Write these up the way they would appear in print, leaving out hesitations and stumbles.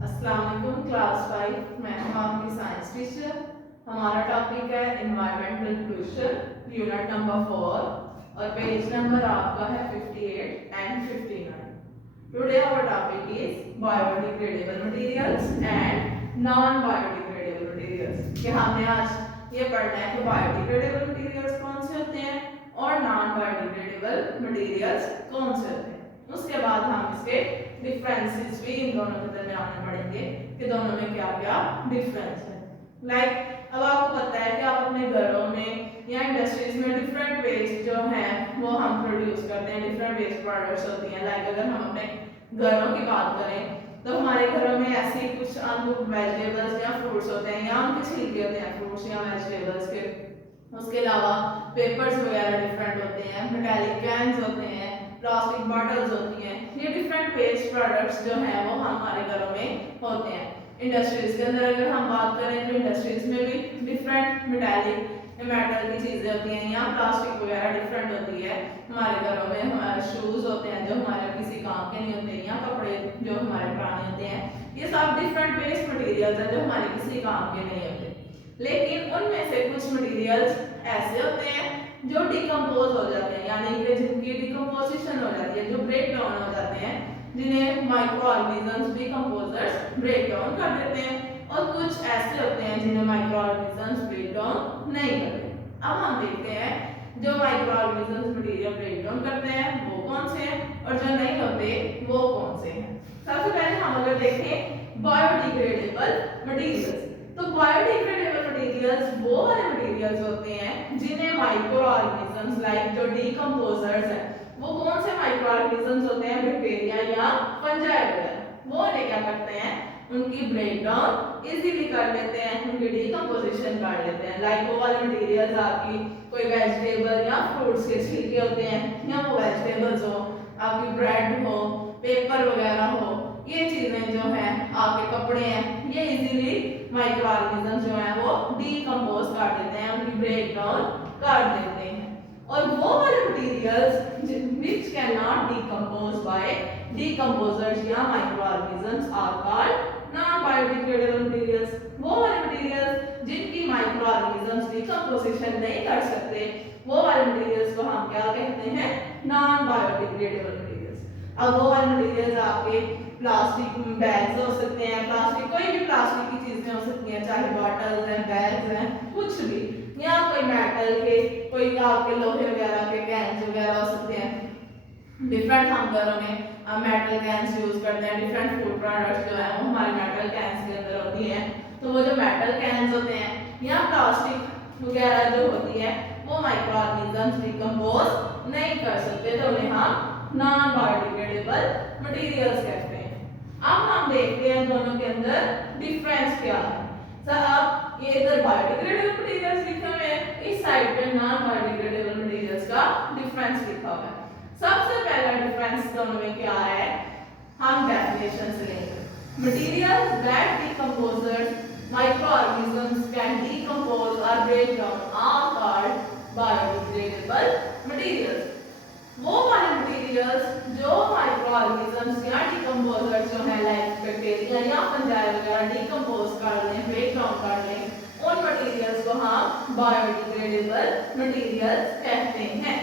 अस्सलाम वालेकुम क्लास 5। मैं हूं आपकी साइंस टीचर। हमारा टॉपिक है एनवायरमेंटल पोल्यूशन, यूनिट नंबर 4 और पेज नंबर आपका है 58 and 59। Today our topic is biodegradable materials and non biodegradable materials. कि हमने आज ये पढ़ना है कि बायोडिग्रेडेबल मटेरियल्स कौन से होते हैं और नॉन बायोडिग्रेडेबल मटेरियल्स कौन से होते हैं। उसके बाद हम इसके डिफरेंसेस भी इन दोनों के दरमियान पढ़ेंगे कि दोनों में क्या क्या डिफरेंस है। अब आपको पता है कि आप अपने घरों में या इंडस्ट्रीज में डिफरेंट वेस्ट जो है वो हम प्रोड्यूस करते हैं, डिफरेंट वेस्ट प्रोडक्ट्स होती हैं। अगर हम अपने घरों की बात करें तो हमारे घरों में ऐसे कुछ अनकुक्ड वेजिटेबल्स या फ्रूट्स होते हैं या उनके छिलके होते हैं फ्रूट्स या वेजिटेबल्स के। उसके अलावा पेपर्स वगैरह डिफरेंट होते हैं, मेटालिक कैन्स होते हैं, प्लास्टिक बॉटल्स होती हैं। ये डिफरेंट वेस्ट प्रोडक्ट्स जो हैं वो हमारे घरों में होते हैं। इंडस्ट्रीज के अंदर अगर हम बात करें तो इंडस्ट्रीज में भी डिफरेंट मेटल की चीजें होती हैं या प्लास्टिक वगैरह डिफरेंट होती है। हमारे घरों में हमारे शूज होते हैं जो हमारे किसी काम के नहीं होते या कपड़े जो हमारे पुराने होते हैं, ये सब डिफरेंट वेस्ट मटेरियल्स हैं जो हमारे किसी काम के नहीं होते। लेकिन उनमें से कुछ मटेरियल्स ऐसे होते हैं जो डिकम्पोज हो जाते हैं, यानी कि जिनकी डिकम्पोजिशन हो जाती है, जो ब्रेक डाउन हो जाते हैं, जिन्हें micro organisms decomposers break down कर देते हैं। और कुछ ऐसे होते हैं जिन्हें माइक्रो ऑर्गेनिजम्स ब्रेक डाउन नहीं करते। अब हम देखते हैं जो micro organisms material break down करते हैं वो कौन से हैं और जो नहीं होते वो कौन से हैं। सबसे पहले हम अगर देखें बायोडिग्रेडेबल मटेरियल्स, तो बायोडिग्रेडेबल मटेरियल्स वो वाले मटेरियल्स होते हैं जिन्हें माइक्रो ऑर्गेनिजम्स लाइक जो डिकम्पोजर्स हैं, वो कौन से माइक्रो ऑर्गेनिजम्स होते हैं, बैक्टीरिया या फंजाई वगैरह, वो उन्हें क्या करते हैं, उनकी ब्रेक डाउन इजीली कर लेते हैं, उनकी डिकम्पोजिशन कर लेते हैं। लाइक वो वाले मटेरियल्स आपकी कोई वेजिटेबल या फ्रूट्स के छिलके होते हैं या वो वेजिटेबल्स हो, आपकी ब्रेड हो, पेपर वगैरह हो, ये चीजें जो हैं आपके कपड़े हैं, ये इजीली माइक्रो ऑर्गेनिजम्स जो हैं वो डिकम्पोज कर देते हैं, उनकी ब्रेक डाउन कर देते हैं। और वो वाले materials which cannot decompose by decomposers या microorganisms are called non biodegradable materials। वो वाले मटेरियल्स जिनकी माइक्रोऑर्गेनिजम्स डिकम्पोजिशन नहीं कर सकते, वो वाले मटेरियल्स को हम क्या कहते हैं, नॉन बायोडिग्रेडेबल मटेरियल्स। अब वो वाले मटेरियल्स आपके प्लास्टिक बैग्स हो सकते हैं, प्लास्टिक कोई भी प्लास्टिक की चीजें हो सकती हैं, चाहे बॉटल्स हैं, बैग्स हैं, कुछ भी, या कोई मेटल के, कोई आपके लोहे वगैरह के कैन्स वगैरह हो सकते हैं। डिफरेंट हम घरों में मेटल कैन्स यूज करते हैं, डिफरेंट फूड प्रोडक्ट्स जो है वो हमारे मेटल कैन्स के अंदर होती हैं। तो वो जो मेटल कैन्स होते हैं या प्लास्टिक वगैरह जो होती है वो माइक्रो ऑर्गेनिजम्स डिकम्पोज नहीं कर सकते, तो उन्हें हम नॉन बायोडिग्रेडेबल मटेरियल्स कहते हैं। अब हम देखते हैं दोनों के अंदर डिफरेंस क्या है। अब ये इधर बायोडिग्रेडेबल मटेरियल्स लिखे हुए हैं, इस साइड पे नॉन बायोडिग्रेडेबल मटेरियल्स का डिफरेंस लिखा हुआ है। सबसे पहला डिफरेंस दोनों में क्या है, हम डेफिनेशन से लेंगे। Materials that decomposers microorganisms can decompose or break down are called biodegradable materials। वो वाले मटेरियल्स जो माइक्रोऑर्गेनिजम्स या डिकम्पोजर्स जो है लाइक बैक्टीरिया या फंजाई वगैरह डिकम्पोज कर लें, ब्रेक डाउन कर लें, उन मटेरियल्स को हम बायोडिग्रेडेबल मटेरियल्स कहते हैं।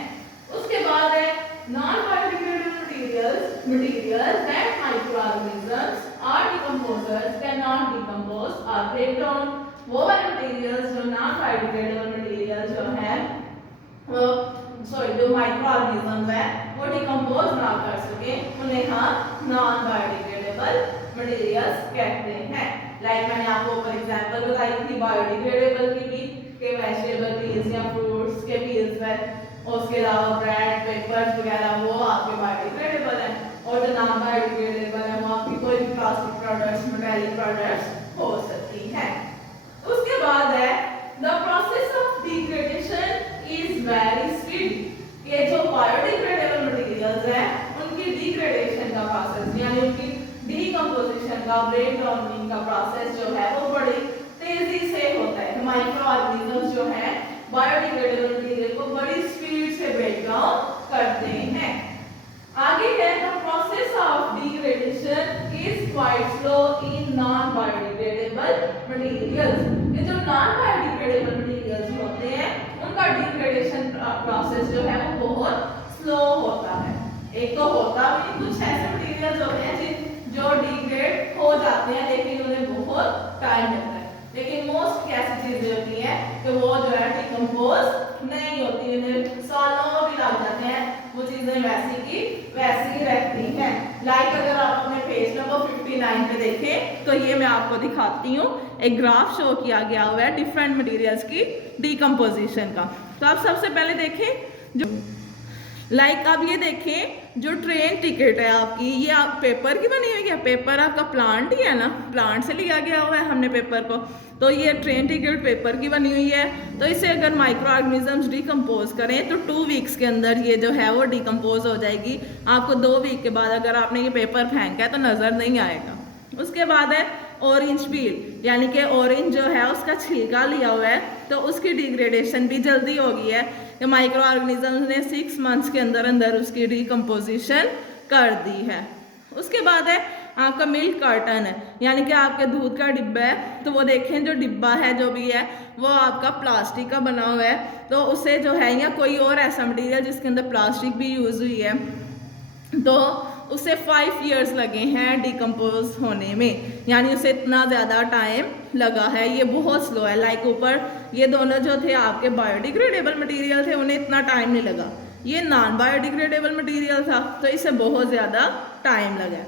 उसके बाद है non biodegradable materials that microorganisms or decomposers cannot decompose or break down। वो वाले मटेरियल्स जो नॉन बायोडिग्रेडेबल मटेरियल जो है जो माइक्रो ऑर्गेनिजम्स है वो डिकम्पोज ना कर सके, उन्हें हम नॉन बायोडिग्रेडेबल मटेरियल्स कहते हैं। लाइक मैंने आपको फॉर एग्जांपल बताई थी बायोडिग्रेडेबल की भी, के वेजिटेबल पील्स या फ्रूट्स के पील्स है, और उसके अलावा ब्रेड, पेपर्स वगैरह वो आपके बायोडिग्रेडेबल है, और जो नॉन बायोडिग्रेडेबल है वो आपकी कोई भी प्लास्टिक प्रोडक्ट्स, मेटालिक प्रोडक्ट्स हो सकती हैं। उसके बाद है the process of degradation is very speedy. ये जो बायोडिग्रेडेबल मटेरियल्स हैं उनकी डिग्रेडेशन का प्रोसेस यानी उनकी डिकम्पोजिशन का, ब्रेक डाउन का प्रोसेस जो है वो बड़ी तेजी से होता है। माइक्रो ऑर्गेनिजम्स जो है बायोडिग्रेडेबल मटेरियल को बड़ी स्पीड से ब्रेक डाउन करते हैं। आगे है the process of degradation is quite slow in materials, ये जो नॉन बायोडिग्रेडेबल मटेरियल्स होते हैं उनका डिग्रेडेशन प्रोसेस जो है वो बहुत स्लो होता है। एक तो होता भी कुछ ऐसे मटेरियल्स होते हैं जो डिग्रेड हो जाते हैं लेकिन उन्हें बहुत टाइम लगता है, लेकिन मोस्ट ऐसी चीजें होती हैं कि वो जो है डिकम्पोज नहीं होती, उन्हें सालों भी लग जाते हैं, वो चीजें वैसी की वैसी रहती हैं। लाइक अगर आप अपने पेज नंबर 59 पे देखें तो ये मैं आपको दिखाती हूँ, एक ग्राफ शो किया गया हुआ है डिफरेंट मटेरियल्स की डिकम्पोजिशन का। तो आप सबसे पहले देखें जो लाइक आप ये देखें जो ट्रेन टिकट है आपकी, ये आप पेपर की बनी हुई है, पेपर आपका प्लांट ही है ना, प्लांट से लिया गया हुआ है हमने पेपर को, तो ये ट्रेन टिकट पेपर की बनी हुई है। तो इसे अगर माइक्रो ऑर्गेनिजम्स डिकम्पोज करें तो 2 वीक्स के अंदर ये जो है वो डिकम्पोज हो जाएगी। आपको 2 वीक के बाद अगर आपने ये पेपर फेंका है तो नज़र नहीं आएगा। उसके बाद है ऑरेंज पील, यानी कि ऑरेंज जो है उसका छिलका लिया हुआ है, तो उसकी डिग्रेडेशन भी जल्दी हो गई है कि माइक्रो ऑर्गेनिजम्स ने 6 मंथ्स के अंदर अंदर उसकी डिकम्पोजिशन कर दी है। उसके बाद है आपका मिल्क कार्टन है, यानी कि आपके दूध का डिब्बा है, तो वो देखें जो डिब्बा है जो भी है वो आपका प्लास्टिक का बना हुआ है, तो उसे जो है या कोई और ऐसा मटीरियल जिसके अंदर प्लास्टिक भी यूज़ हुई है, तो उसे 5 इयर्स लगे हैं डिकम्पोज होने में, यानी उसे इतना ज़्यादा टाइम लगा है, ये बहुत स्लो है। लाइक ऊपर ये दोनों जो थे आपके बायोडिग्रेडेबल मटेरियल थे उन्हें इतना टाइम नहीं लगा, ये नॉन बायोडिग्रेडेबल मटेरियल था तो इसे बहुत ज़्यादा टाइम लगा।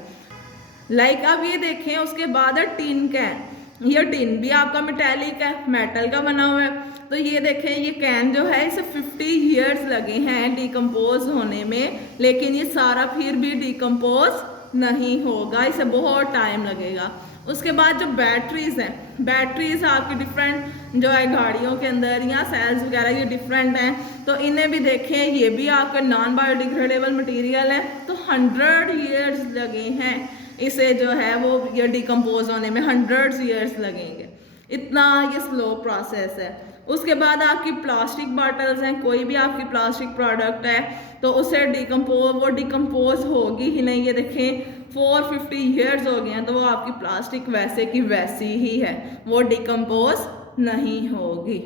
लाइक आप ये देखें उसके बाद है टिन कैन, ये टिन भी आपका मेटेलिक है, मेटल का बना हुआ है, तो ये देखें ये कैन जो है इसे 50 इयर्स लगे हैं डिकम्पोज होने में, लेकिन ये सारा फिर भी डिकम्पोज नहीं होगा, इसे बहुत टाइम लगेगा। उसके बाद जो बैटरीज हैं, बैटरीज आपकी डिफरेंट जो है गाड़ियों के अंदर या सेल्स वगैरह ये डिफरेंट हैं, तो इन्हें भी देखें ये भी आपका नॉन बायोडिग्रेडेबल मटेरियल है, तो 100 इयर्स लगे हैं इसे जो है वो ये डिकम्पोज होने में, 100 इयर्स लगेंगे, इतना ये स्लो प्रोसेस है। उसके बाद आपकी प्लास्टिक बॉटल्स हैं, कोई भी आपकी प्लास्टिक प्रोडक्ट है तो उसे वो डिकम्पोज होगी ही नहीं, ये देखें 450 इयर्स हो गए हैं तो वो आपकी प्लास्टिक वैसे की वैसी ही है, वो डिकम्पोज नहीं होगी।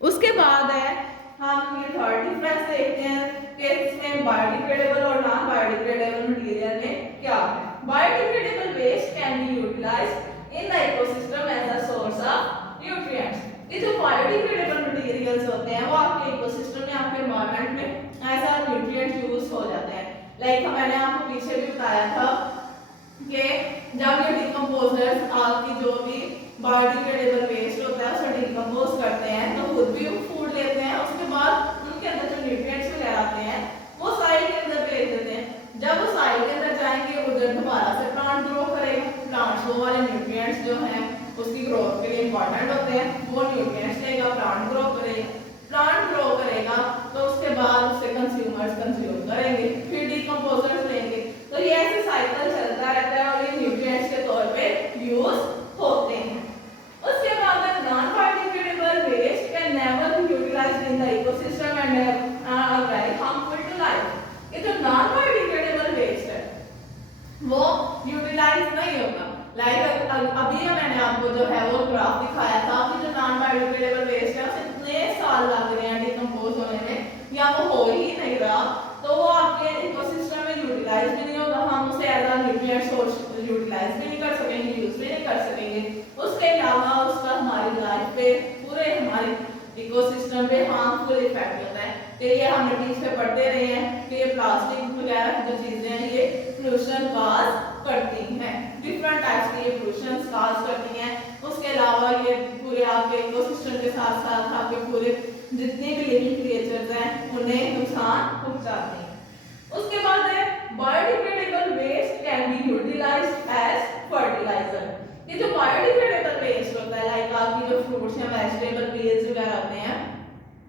उसके बाद है हम ये थर्ड डिफरेंस देखते हैं कि इसमें बायोडिग्रेडेबल और नॉन बायोडिग्रेडेबल मटेरियल में क्या है। Biodegradable waste can be utilised in the ecosystem as a source of nutrients. ये जो बायोडिग्रेडेबल मटेरियल्स होते हैं वो आपके इकोसिस्टम में, आपके एनवायरनमेंट में एज अ न्यूट्रिएंट यूज हो जाते हैं। लाइक मैंने आपको पीछे भी बताया था कि जब ये डिकम्पोजर्स आपकी जो भी बायोडिग्रेडेबल वेस्ट होता है उसे डिकम्पोज करते हैं तो खुद भी फूड लेते हैं, उसके बाद उनके अंदर जो न्यूट्रिएंट्स वगैरह आते हैं वो साइल के अंदर भेज देते हैं। जब वो साइल के अंदर जाएंगे उधर दोबारा से प्लांट ग्रो करेगा, प्लांट वो वाले न्यूट्रिएंट्स जो हैं उसकी ग्रोथ के लिए इंपॉर्टेंट होते हैं, वो न्यूट्रिएंट्स लेगा, प्लांट ग्रो करेगा, प्लांट ग्रो करेगा तो उसके बाद उसे कंज्यूमर्स कंज्यूम करेंगे, फिर डिकम्पोजर्स लेंगे, तो ये ऐसे साइकिल चलता रहता है और ये न्यूट्रिएंट्स के तौर पे यूज होते हैं। उसके बाद non biodegradable waste can never be utilised in the ecosystem and are very harmful to life. ये जो नॉन बायोडिग्रेडेबल वेस्ट है वो यूटिलाइज नहीं होगा। लाइक अभी मैंने आपको जो है वो ग्राफ दिखाया था कि जो नॉन बायोडिग्रेडेबल वेस्ट है उसे इतने साल लग रहे हैं डिकम्पोज होने में या वो हो ही नहीं रहा, तो वो आपके इकोसिस्टम में यूटिलाइज भी नहीं होगा, हम उसे as a nutrient source utilise भी नहीं कर सकेंगे, यूज भी नहीं कर सकेंगे। उसके अलावा उसका हमारी लाइफ पे, पूरे हमारे इकोसिस्टम पे हार्मफुल इफेक्ट होता है। तो ये हमने पीछे पढ़ते रहे हैं कि ये प्लास्टिक वगैरह की जो चीजें हैं ये पोल्यूशन काज करती हैं, डिफरेंट टाइप्स की ये पोल्यूशन काज करती हैं। उसके अलावा ये पूरे आपके इकोसिस्टम के साथ साथ आपके पूरे जितने भी लिविंग क्रिएचर्स हैं उन्हें नुकसान पहुंचाती हैं। उसके बाद है biodegradable waste can be utilised as fertiliser. ये जो बायोडिग्रेडेबल वेस्ट होता है लाइक आपकी जो फ्रूट्स या वेजिटेबल पील्स वगैरह होते हैं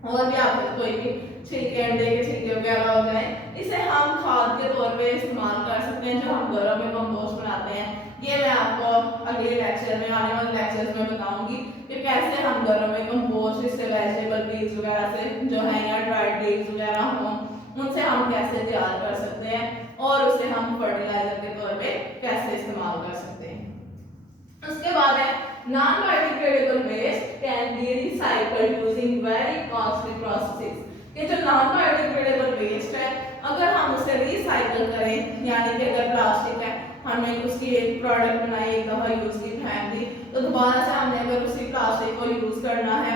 और भी आपके कोई भी छिलके, अंडे के छिलके वगैरह हो जाए, इसे हम खाद के तौर पे इस्तेमाल कर सकते हैं जो हम घरों में कंपोस्ट बनाते हैं। ये मैं आपको अगले लेक्चर में, आने वाले लेक्चर्स में बताऊंगी कि कैसे हम घरों में कंपोस्ट इससे वेजिटेबल पील्स वगैरह से जो है या ड्राइड लीव्स वगैरह हों उनसे हम कैसे तैयार कर सकते हैं और उसे हम फर्टिलाइजर के तौर पे कैसे इस्तेमाल कर सकते हैं। उसके बाद है non biodegradable waste can be recycled using very costly processes. कि जो नॉन बायोडिग्रेडेबल वेस्ट है अगर हम उसे रिसाइकल करें, यानी कि अगर प्लास्टिक है हमने उसकी एक प्रोडक्ट बनाई, एक दफा यूज की फेंक दी, तो दोबारा से हमने अगर उसी प्लास्टिक को यूज करना है,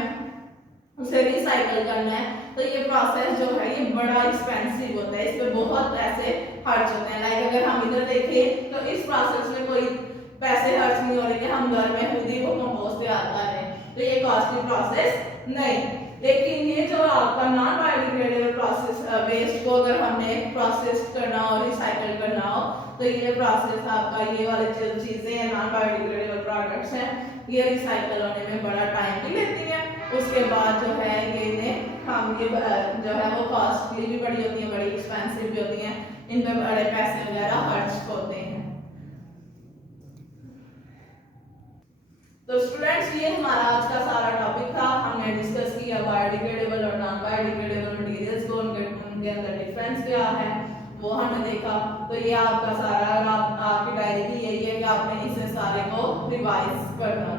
उसे रिसाइकल करना है, तो ये प्रोसेस जो है ये बड़ा एक्सपेंसिव होता है, इस पे बहुत पैसे खर्च होते हैं। लाइक अगर हम इधर देखें तो इस प्रोसेस में कोई पैसे खर्च नहीं हो रहे कि हम घर में खुद ही वो कंपोस्ट तैयार कर रहे हैं, तो ये कॉस्टली प्रोसेस नहीं। लेकिन ये जो आपका नॉन बायोडिग्रेडेबल प्रोसेस वेस्ट को अगर हमने प्रोसेस करना हो, रिसाइकल करना हो, तो ये प्रोसेस आपका ये वाली जो चीजें हैं नॉन बायोडिग्रेडेबल प्रोडक्ट्स हैं, ये रिसाइकल होने में बड़ा टाइम भी लेती है। उसके बाद जो है ये हम ये जो है वो कॉस्टली भी बड़ी होती है, बड़ी एक्सपेंसिव भी होती हैं, इन पे बड़े पैसे वगैरह खर्च होते हैं। तो स्टूडेंट्स ये हमारा आज का सारा टॉपिक था। हमने डिस्कस किया बायोडिग्रेडेबल और नॉन बायोडिग्रेडेबल मटेरियल्स को, उनके अंदर डिफरेंस क्या है वो हमने देखा। तो ये आपका सारा आपकी डायरी की यही है कि आपने इसे सारे को रिवाइज करना।